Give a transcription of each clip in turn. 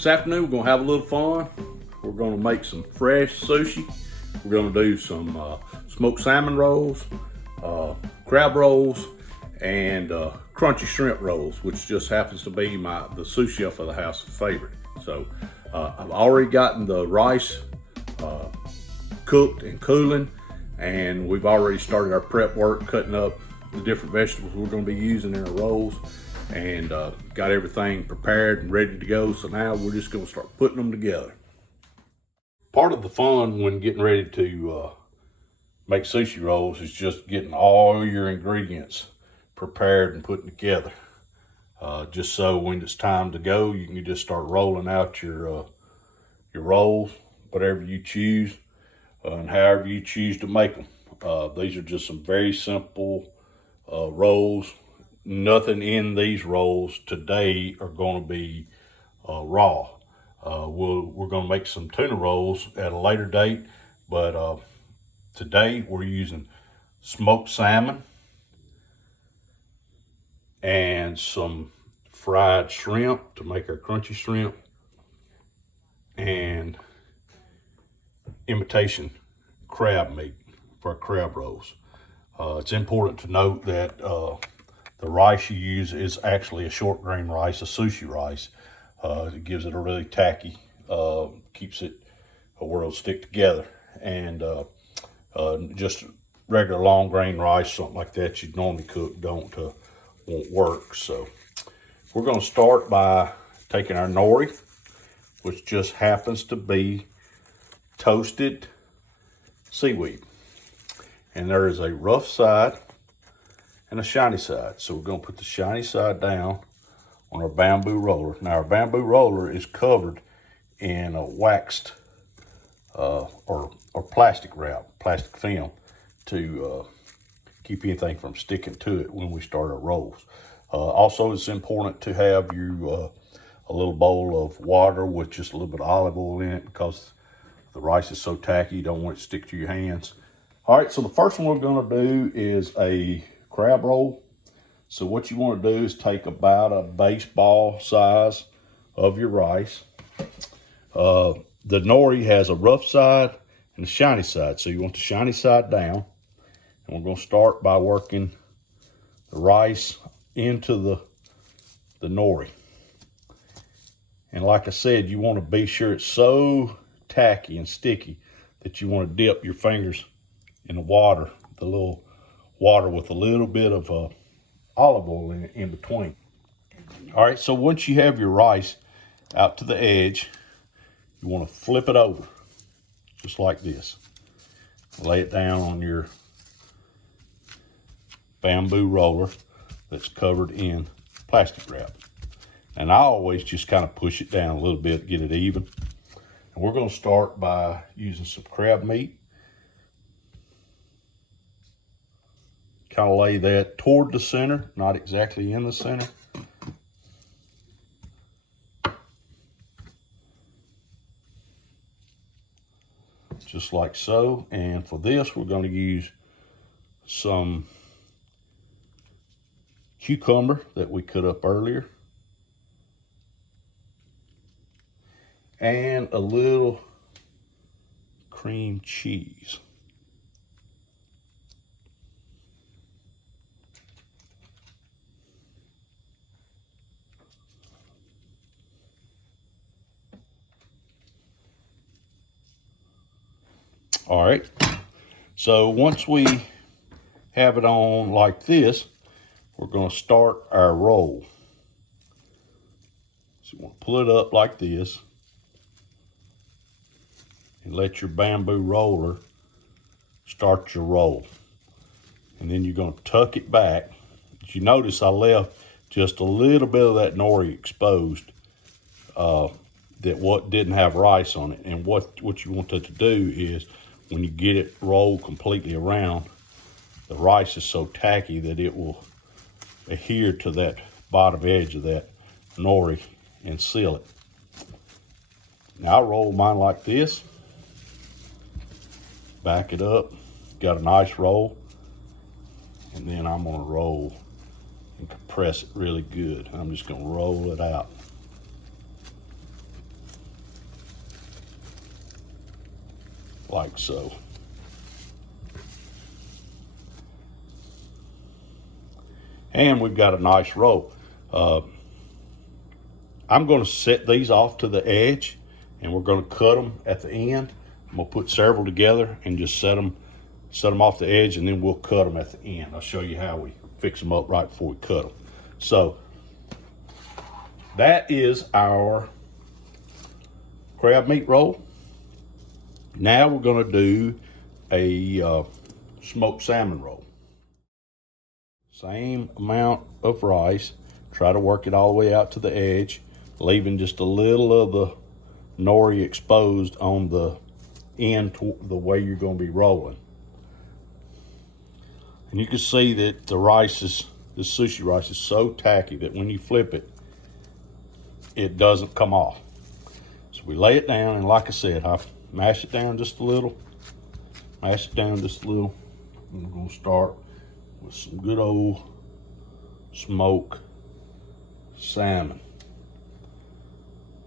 This afternoon we're gonna have a little fun. We're gonna make some fresh sushi. We're gonna do some smoked salmon rolls, crab rolls, and crunchy shrimp rolls, which just happens to be the sous chef of the house favorite. So I've already gotten the rice cooked and cooling, and we've already started our prep work, cutting up the different vegetables we're going to be using in our rolls, and got everything prepared and ready to go. So now we're just going to start putting them together. Part of the fun when getting ready to make sushi rolls is just getting all your ingredients prepared and putting together. Just so when it's time to go, you can just start rolling out your rolls, whatever you choose, and however you choose to make them. These are just some very simple rolls. Nothing in these rolls today are going to be raw. We're going to make some tuna rolls at a later date, but today we're using smoked salmon and some fried shrimp to make our crunchy shrimp, and imitation crab meat for our crab rolls. It's important to note that the rice you use is actually a short grain rice, a sushi rice. It gives it a really tacky, keeps it where it'll stick together. And just regular long grain rice, something like that you'd normally cook, won't work. So we're going to start by taking our nori, which just happens to be toasted seaweed. And there is a rough side and a shiny side. So we're going to put the shiny side down on our bamboo roller. Now our bamboo roller is covered in a waxed or plastic wrap, plastic film, to keep anything from sticking to it when we start our rolls. Also, it's important to have you a little bowl of water with just a little bit of olive oil in it, because the rice is so tacky, you don't want it to stick to your hands. All right, so the first one we're gonna do is a crab roll. So what you wanna do is take about a baseball size of your rice. The nori has a rough side and a shiny side. So you want the shiny side down. And we're gonna start by working the rice into the nori. And like I said, you wanna be sure it's so tacky and sticky that you wanna dip your fingers in the water, the little water with a little bit of olive oil in between. All right, so once you have your rice out to the edge, you want to flip it over, just like this. Lay it down on your bamboo roller that's covered in plastic wrap. And I always just kind of push it down a little bit, get it even. And we're going to start by using some crab meat. Kind of lay that toward the center, not exactly in the center. Just like so. And for this, we're going to use some cucumber that we cut up earlier, and a little cream cheese. All right, so once we have it on like this, we're going to start our roll. So you want to pull it up like this and let your bamboo roller start your roll. And then you're going to tuck it back. But you notice I left just a little bit of that nori exposed, that didn't have rice on it. And what you want that to do is, when you get it rolled completely around, the rice is so tacky that it will adhere to that bottom edge of that nori and seal it. Now I roll mine like this, back it up, got a nice roll, and then I'm gonna roll and compress it really good. I'm just gonna roll it out. like so. And we've got a nice roll. I'm going to set these off to the edge, and we're going to cut them at the end. I'm going to put several together and just set them off the edge, and then we'll cut them at the end. I'll show you how we fix them up right before we cut them. So that is our crab meat roll. Now we're going to do a smoked salmon roll. Same amount of rice. Try to work it all the way out to the edge, leaving just a little of the nori exposed on the end to the way you're going to be rolling. And you can see that the sushi rice is so tacky that when you flip it, it doesn't come off. So we lay it down, and like I said, I mash it down just a little. Mash it down just a little. And we're going to start with some good old smoked salmon.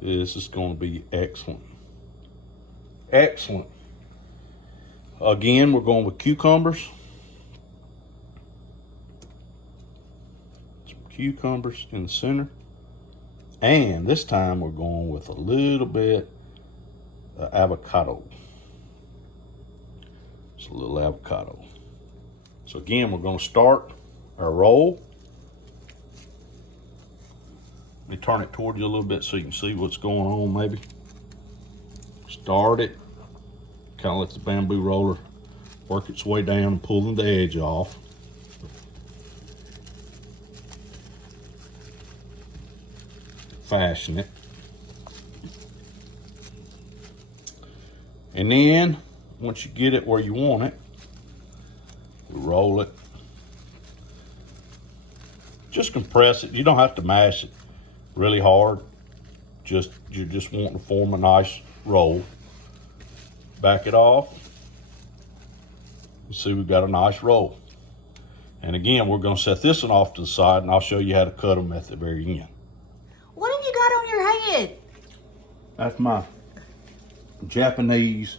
This is going to be excellent. Excellent. Again, we're going with cucumbers. Some cucumbers in the center. And this time we're going with a little bit of avocado. Just a little avocado. So again, we're going to start our roll. Let me turn it toward you a little bit so you can see what's going on maybe. Start it. Kind of let the bamboo roller work its way down, pulling the edge off. Fashion it. And then, once you get it where you want it, roll it. Just compress it. You don't have to mash it really hard. You just want to form a nice roll. Back it off. You see we've got a nice roll. And again, we're going to set this one off to the side, and I'll show you how to cut them at the very end. What have you got on your head? That's my Japanese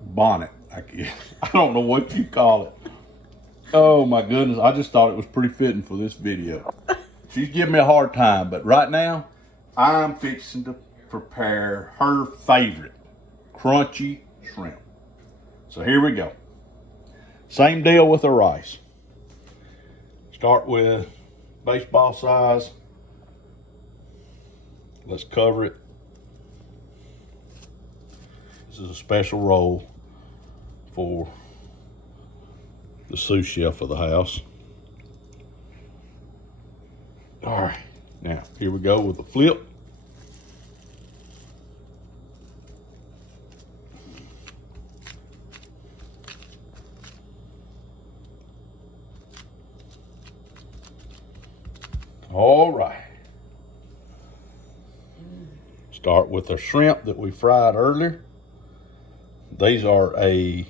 bonnet. I don't know what you call it. Oh my goodness, I just thought it was pretty fitting for this video. She's giving me a hard time, but right now, I'm fixing to prepare her favorite, crunchy shrimp. So here we go. Same deal with the rice. Start with baseball size. Let's cover it. This is a special roll for the sous chef of the house. All right, now here we go with the flip. All right. Start with the shrimp that we fried earlier. These are a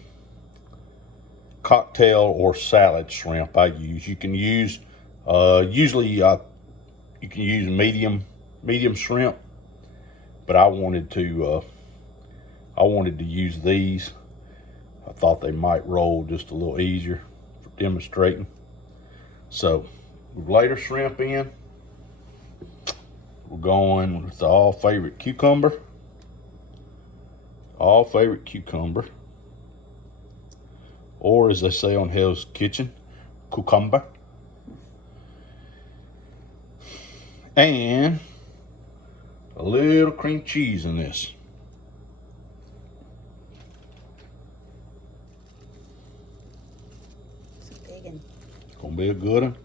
cocktail or salad shrimp I use. You can use, usually you can use medium shrimp, but I wanted to use these. I thought they might roll just a little easier for demonstrating. So we've laid our shrimp in. We're going with the all favorite cucumber. All favorite cucumber. Or as they say on Hell's Kitchen, cucumber. And a little cream cheese in this. It's a big one. It's gonna be a good one.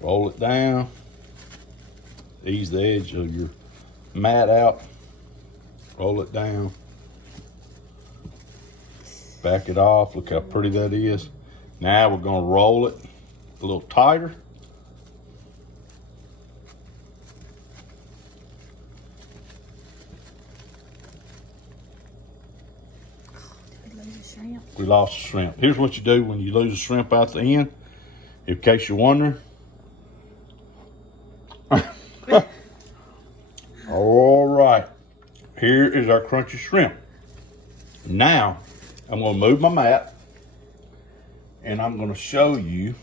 Roll it down. Ease the edge of your mat out. Roll it down. Back it off. Look how pretty that is. Now we're going to roll it a little tighter. Did we lose a shrimp? We lost the shrimp. Here's what you do when you lose a shrimp out the end. In case you're wondering, here is our crunchy shrimp. Now, I'm gonna move my mat and I'm gonna show you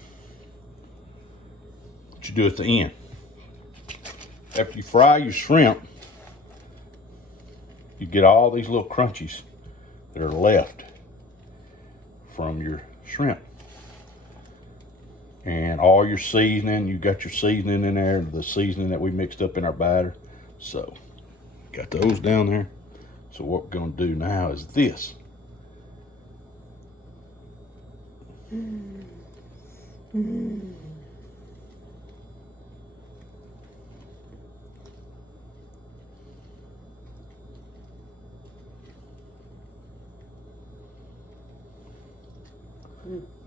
what you do at the end. After you fry your shrimp, you get all these little crunchies that are left from your shrimp. And all your seasoning, you got your seasoning in there, the seasoning that we mixed up in our batter. So, got those down there. So what we're gonna do now is this.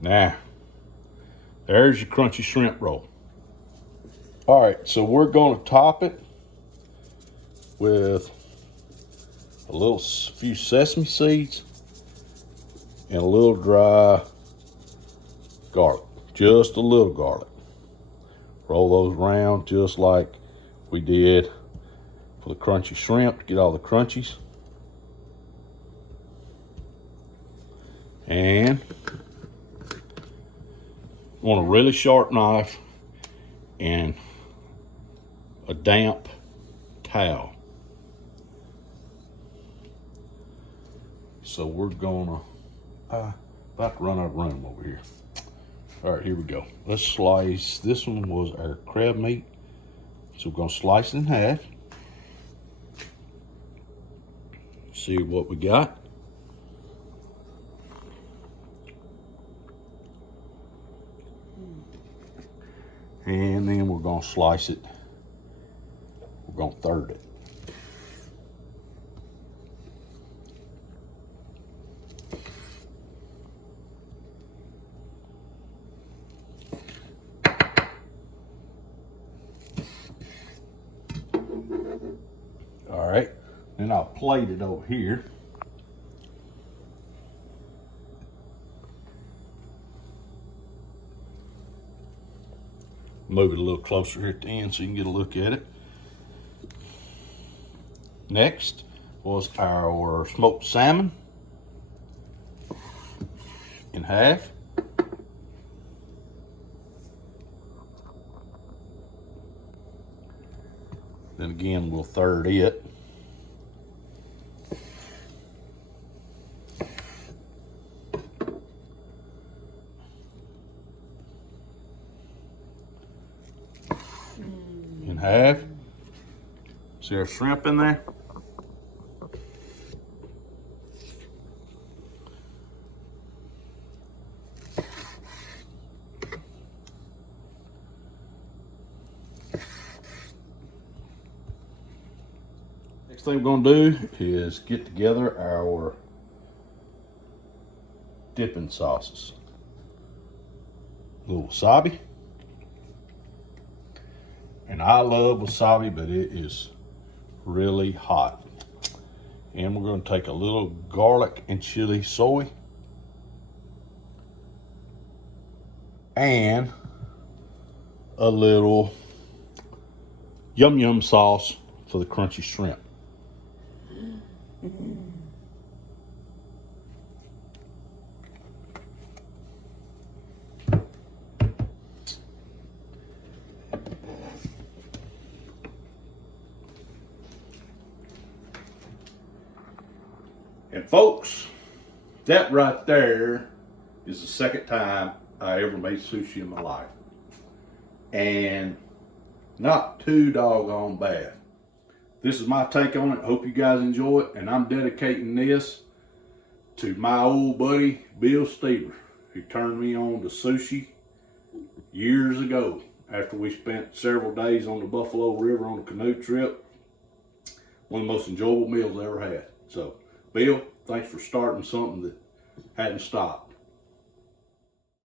Now, there's your crunchy shrimp roll. All right, so we're gonna top it with a few sesame seeds and a little dry garlic, just a little garlic. Roll those around just like we did for the crunchy shrimp to get all the crunchies. And want a really sharp knife and a damp towel. So we're gonna, about to run out of room over here. All right, here we go. Let's slice, this one was our crab meat. So we're gonna slice it in half. See what we got. And then we're gonna slice it. We're gonna third it. All right, then I'll plate it over here. Move it a little closer here at the end so you can get a look at it. Next was our smoked salmon in half. Then again, we'll third it. In half. See our shrimp in there? Next thing we're gonna do is get together our dipping sauces. A little wasabi. And I love wasabi, but it is really hot. And we're gonna take a little garlic and chili soy. And a little yum yum sauce for the crunchy shrimp. And folks, that right there is the second time I ever made sushi in my life. And not too doggone bad. This is my take on it. Hope you guys enjoy it. And I'm dedicating this to my old buddy, Bill Stever, who turned me on to sushi years ago after we spent several days on the Buffalo River on a canoe trip. One of the most enjoyable meals I ever had. So, Bill, thanks for starting something that hadn't stopped.